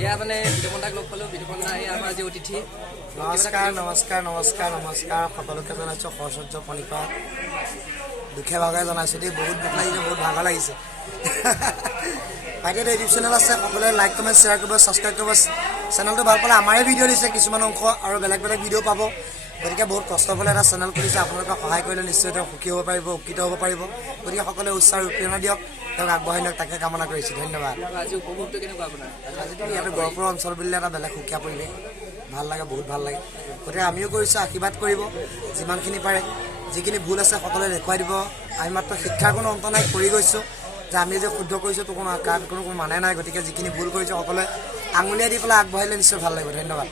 এয়া মানে বিতুপন লগ পালোঁ। বিতুপন আমাৰ আজি অতিথি। নমস্কাৰ সকলোকে জনাইছোঁ সৰস্বৰ্য প্ৰণিপাত। দুখে ভাগে জনাইছোঁ দেই, বহুত দুখ লাগিছে, বহুত ভাগৰ লাগিছে। ভাইটিৰ ইউটিউব চেনেল আছে, সকলোৱে লাইক কমেণ্ট শ্বেয়াৰ কৰিব, ছাবস্ক্ৰাইব কৰিব। চেনেলটো ভাল পালে আমাৰে ভিডিঅ' দিছে কিছুমান অংশ আৰু বেলেগ বেলেগ ভিডিঅ' পাব। গতিকে বহুত কষ্ট পালে এটা চেনেল খুলিছে, আপোনালোকে সহায় কৰিলে নিশ্চয় তেওঁ সুখী হ'ব পাৰিব, উপকৃত হ'ব পাৰিব। গতিকে সকলোৱে উৎসাহ প্ৰেৰণা দিয়ক, তেওঁক আগবঢ়াই নিয়ক, তাকে কামনা কৰিছোঁ। ধন্যবাদ। আজি উপভোগটো কেনেকুৱা আপোনাৰ? আজিতো ইয়াতে গহপুৰ অঞ্চল বুলিলে এটা বেলেগ সুকীয়া পৰিৱেশ, ভাল লাগে, বহুত ভাল লাগে। গতিকে আমিও কৰিছোঁ, আশীৰ্বাদ কৰিব যিমানখিনি পাৰে। যিখিনি ভুল আছে সকলোৱে দেখুৱাই দিব। আমি মাত্ৰ শিক্ষাৰ কোনো অন্ত নাই, কৰি গৈছোঁ যে আমি যে শুদ্ধ কৰিছোঁ তো কোনো মানে নাই। গতিকে যিখিনি ভুল কৰিছোঁ সকলোৱে আঙুলিয়াই দি পেলাই আগবঢ়াইলে নিশ্চয় ভাল লাগিব। ধন্যবাদ।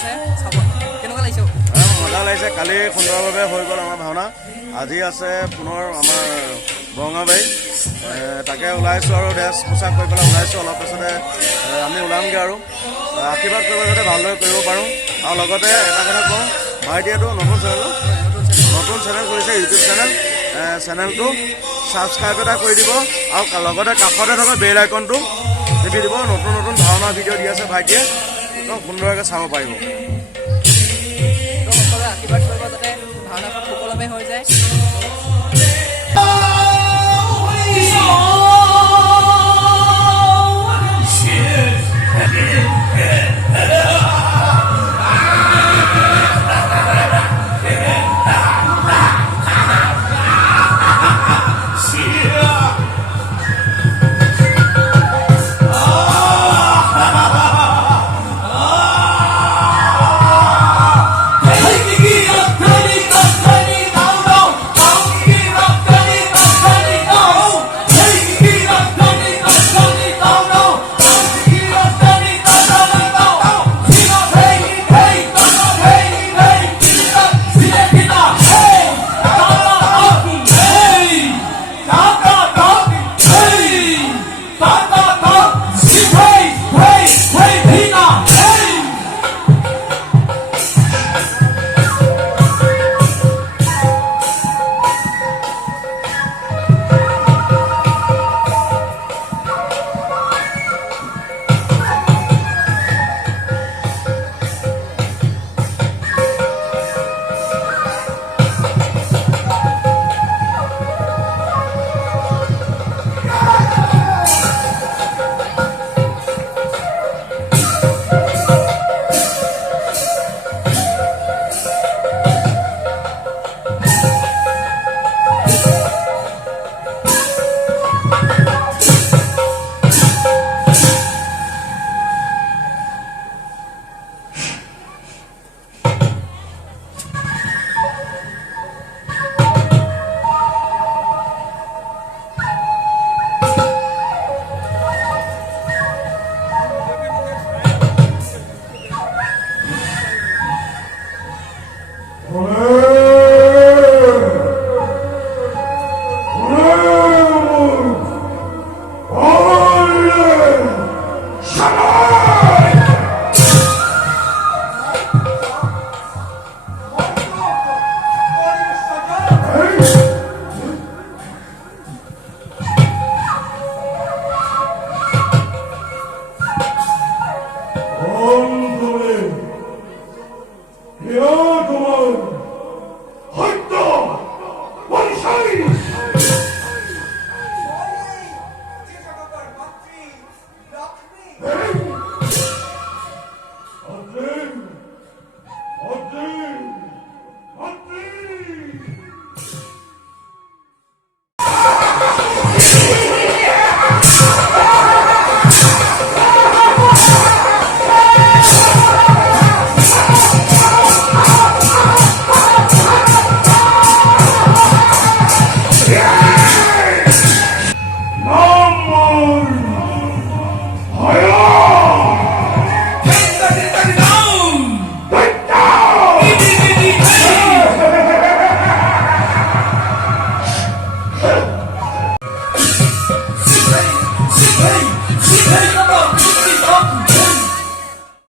আছে চাব কেনেকুৱা লাগিছে মজা লাগিছে কালি সুন্দৰভাৱে হৈ গ'ল আমাৰ ভাওনা আজি আছে পুনৰ আমাৰ বৰঙাবাৰী তাকে ওলাইছোঁ আৰু ড্ৰেছ পোছাক কৰি পেলাই ওলাইছোঁ অলপ পাছতে আমি ওলামগৈ আৰু আশীৰ্বাদ কৰিব যাতে ভালদৰে কৰিব পাৰোঁ আৰু লগতে এটা কথা কওঁ ভাইটিয়েতো নতুন চেনেল কৰিছে ইউটিউব চেনেলটো ছাবস্ক্ৰাইব এটা কৰি দিব আৰু লগতে কাষতে থকা বেল আইকনটো টিপি দিব নতুন ভাওনা ভিডিঅ' দি আছে ভাইটিয়ে একদম সুন্দৰকৈ চাব পাৰিব সকলোৱে আশীৰ্বাদ কৰিব যাতে ভাওনাখন সুকলমে হৈ যায়